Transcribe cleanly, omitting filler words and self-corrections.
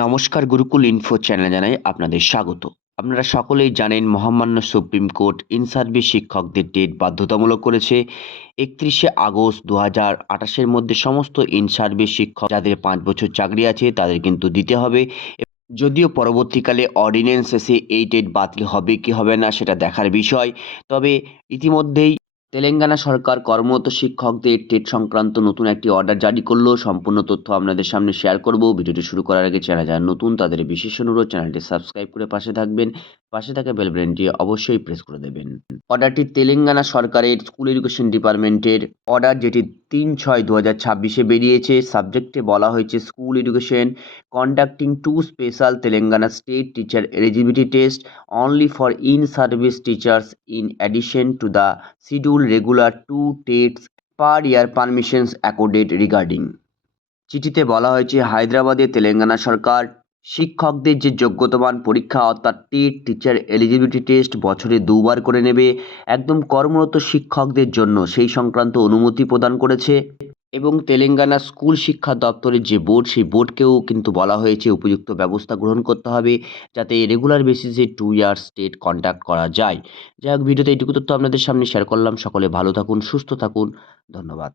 নমস্কার, গুরুকুল ইনফো চ্যানেলে জানাই আপনাদের স্বাগত। আপনারা সকলেই জানেন মহামান্য সুপ্রিম কোর্ট ইন সার্ভিস শিক্ষকদের ডেট বাধ্যতামূলক করেছে। ৩১শে আগস্ট ২০২৮-এর মধ্যে সমস্ত ইন সার্ভিস শিক্ষক যাদের ৫ বছর চাকরি আছে তাদের কিন্তু দিতে হবে। যদিও পরবর্তীকালে অর্ডিন্যান্স এসে এই ডেট বাতিল হবে কি হবে না সেটা দেখার বিষয়। তবে ইতিমধ্যেই তেলেঙ্গানা সরকার কর্মরত শিক্ষকদের টেট সংক্রান্ত নতুন একটি অর্ডার জারি করলো। সম্পূর্ণ তথ্য আপনাদের সামনে শেয়ার করব। ভিডিওটি শুরু করার আগে চ্যানেল যারা নতুন তাদের বিশেষ অনুরোধ, চ্যানেলটি সাবস্ক্রাইব করে পাশে থাকবেন। পাশে থাকা বেল বাটনটি অবশ্যই প্রেস করে দেবেন। অর্ডারটি তেলেঙ্গানা সরকারের স্কুল এডুকেশন ডিপার্টমেন্টের অর্ডার, যেটি ৩/৬/২০২৬-এ বেরিয়েছে। সাবজেক্টে বলা হয়েছে school education conducting 2 special Telangana state teacher eligibility test only for in-service teachers in addition to the scheduled regular 2 TETs per year permissions accorded regarding। চিঠিতে বলা হয়েছে হায়দ্রাবাদে তেলেঙ্গানা সরকার শিক্ষকদের যে যোগ্যতামান পরীক্ষা অর্থাৎ টেট টিচার এলিজিবিলিটি টেস্ট বছরে 2বার করে নেবে একদম কর্মরত শিক্ষকদের জন্য, সেই সংক্রান্ত অনুমতি প্রদান করেছে। এবং তেলেঙ্গানা স্কুল শিক্ষা দপ্তরের যে বোর্ড, সেই বোর্ডকেও কিন্তু বলা হয়েছে উপযুক্ত ব্যবস্থা গ্রহণ করতে হবে যাতে রেগুলার বেসিসে 2 ইয়ার্স টেট কন্ডাক্ট করা যায়। যাই হোক, ভিডিওতে এইটুকু তথ্য আপনাদের সামনে শেয়ার করলাম। সকলে ভালো থাকুন, সুস্থ থাকুন। ধন্যবাদ।